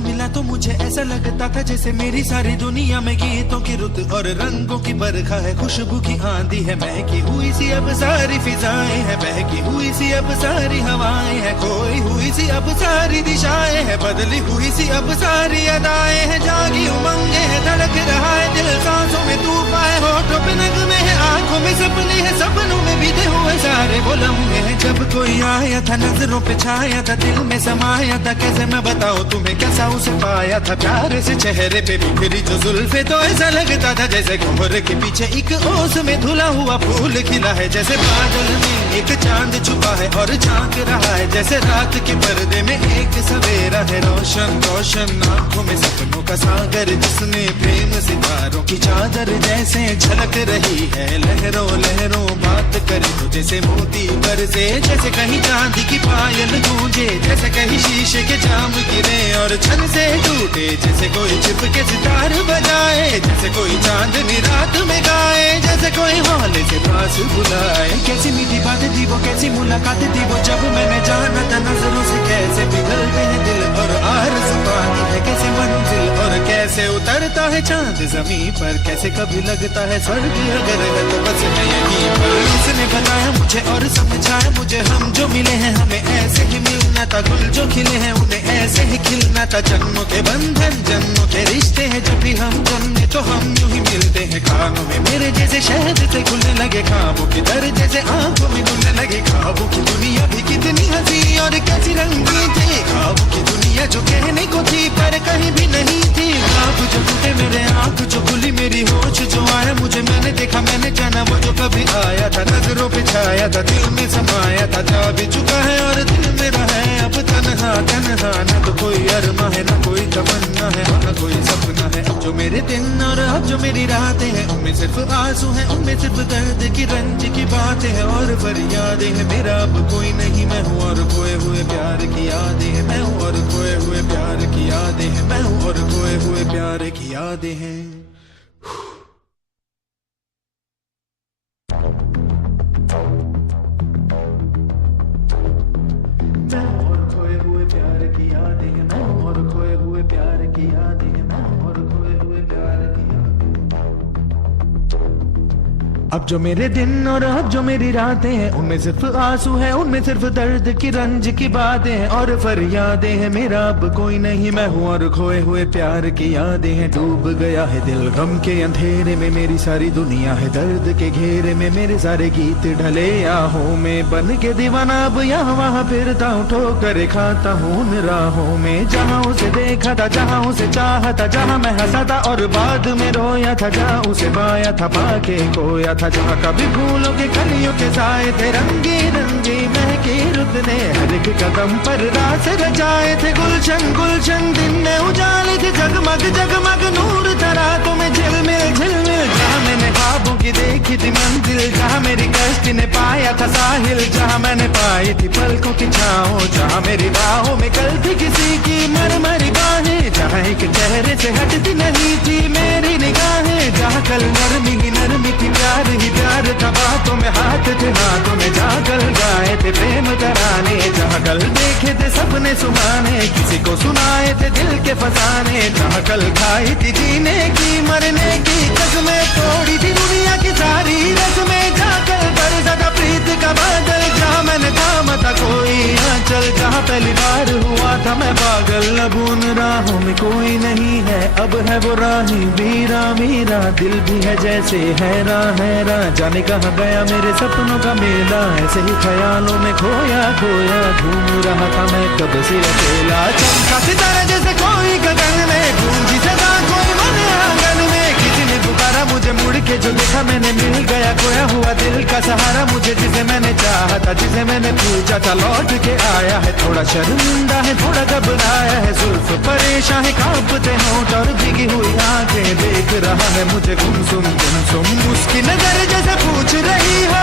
मिला तो मुझे ऐसा लगता था जैसे मेरी सारी दुनिया में गीतों की रुत और रंगों की बरखा है, खुशबू की आंधी है, महकी हुई सी अब सारी फिजाएं है, बहकी हुई सी अब सारी हवाएं है, खोई हुई सी अब सारी दिशाएं है, बदली हुई सी अब सारी अदाएं है, जागी उमंगे है, धड़क रहा है दिल, सांसों में तूफान है, होठों पे नगमे है, आंखों में सपने हैं, सपनों में बीते हुए सारे वो लम्हे हैं। जब कोई आया था नजरों पे छाया था, दिल में समाया था, कैसे मैं बताऊं तुम्हें कैसा उसे पाया था, प्यार से चेहरे पे बिखरी जो जुल्फे, तो ऐसा लगता था जैसे कोहरे के पीछे एक ओस में धुला हुआ फूल खिला है, जैसे बादल में एक चांद छुपा है और झांक रहा है, जैसे रात के पर्दे में एक सवेरा है, रोशन रोशन आंखों में सपनों का सागर, जिसने प्रेम सितारों की चादर जैसे झलक रही है, लहरों लहरों बात करे तो जैसे मोती बरसे, जैसे कहीं चांदी की पायल गूंजे, जैसे कहीं शीशे के जाम गिरे और छन से टूटे, जैसे कोई छिप के सितार बजाए, जैसे कोई चांदनी रात में गाए, जैसे कोई हौले से पास बुलाए। कैसी मीठी बात थी वो, कैसी मुलाकात थी वो, जब मैंने जाना था नजरों से कैसे पिघलते हैं दिल और आरज़ू पाती है कैसे मंजिल, और कैसे उतरता है चांद जमीन पर, कैसे कभी लगता है स्वर्ग अगर है तो बस मैं यहीं पर। उसने बताया मुझे और समझाया मुझे, हम जो मिले हैं हमें ऐसे ही मिलना था, गुल जो खिले हैं उन्हें ऐसे ही खिलना था, जन्मों के बंधन जन्मों के रिश्ते हैं, जब भी हम जन्मे तो हम यूं ही मिलते हैं, कानों में मेरे जैसे शहद से खुलने लगे ख्वाबों की दर, जैसे आंखों में घुलने लगे ख्वाबों की दुनिया भी कितनी हंसी और कैसी रंगीन थी, ख्वाबों की दुनिया जो कहने को थी पर कहीं भी नहीं थी, ख्वाब जो टूटे मेरे आंख जो खुली मेरी होश जो आया मुझे, मैंने देखा मैंने जाना वो जो कभी आया था, नजरों पे छाया था, दिल में समाया था, जा भी चुका है और दिल मेरा है अब तन्हा तन्हा, न तो कोई अरमा है न कोई तमन्ना है न कोई सपना है, अब जो मेरे दिन और अब जो मेरी रातें हैं उनमें सिर्फ आंसू हैं, उनमें सिर्फ दर्द की रंज की बातें हैं और फरियादें हैं, मेरा अब कोई नहीं मैं हूँ और खोए हुए प्यार की यादें हैं, मैं हूँ और खोए हुए प्यार की यादें हैं, मैं हूँ और खोए हुए प्यार की यादें हैं। अब जो मेरे दिन और अब जो मेरी रातें हैं उनमें सिर्फ आंसू हैं, उनमें सिर्फ दर्द की रंज की बातें हैं और फरियादें हैं, मेरा अब कोई नहीं मैं हूँ और खोए हुए प्यार की यादें हैं, डूब गया है दिल गम के अंधेरे में, मेरी सारी दुनिया है दर्द के घेरे में, मेरे सारे गीत ढले आहों में, बन के दीवाना अब यहाँ वहाँ फिरता हूँ, ठोकर खाता हूँ उन राहों में, जहाँ उसे देखा था जहाँ उसे चाहा था, जहाँ मैं हंसा था और बाद में रोया था, जहाँ उसे पाया था पाके खोया था, जहाँ कभी फूलों के कलियों के साए थे, रंगी रंगी महकी रुत ने हर एक कदम पर रास रचाए थे, गुलशन गुलशन दिन में उजाले थे, जगमग जगमग नूर था रातों में झिलमिल झिलमिल, जहाँ मैंने ख्वाबों की देखी थी मंजिल, जहाँ मेरी कश्ती ने पाया था साहिल, जहाँ मैंने पाई थी पलकों की छाओ, जहाँ मेरी बाहों में कल थी किसी की मरमरी बाहें, जहाँ एक चेहरे से हटती नहीं थी मेरी निगाहें, जहाँ कल नरमी ही नरमी थी प्यार ही प्यार था, बातों में हाथ थे हाथों में, जहाँ कल गाए थे प्रेम तराने, जहाँ कल देखे थे सपने सुहाने, किसी को सुनाए थे दिल के फसाने, जहाँ कल खाई थी जीने की मरने की कसमें, तोड़ी थी दुनिया की सारी रस्में, जहाँ कल बरसा था प्रीत का बादल, जहाँ मैंने थामा था कोई आंचल, जहाँ पहली बार हुआ था मैं पागल, अब उन राहों में कोई नहीं है, अब है वो राही वीरा वीरा, दिल भी है जैसे हैरान हैरान, जाने कहाँ गया मेरे सपनों का मेला, ऐसे ही ख्यालों में खोया खोया घूम रहा था मैं कब से अकेला, चमका सितारा जैसे कोई गगन में, गूंजी सदा कोई मन आंगन में, किसी ने पुकारा मुझे मुड़ के जो देखा मैंने, मिल गया खोया हुआ दिल का सहारा मुझे, जिसे मैंने चाहा था जिसे मैंने पूछा था लौट के आया है, थोड़ा शर्मिंदा है थोड़ा घबराया है, जुल्फ परेशान है कांपते होंठ और भीगी हुई आंखें, देख रहा है मुझे गुमसुम गुमसुम, उसकी नजर जैसे पूछ रही हो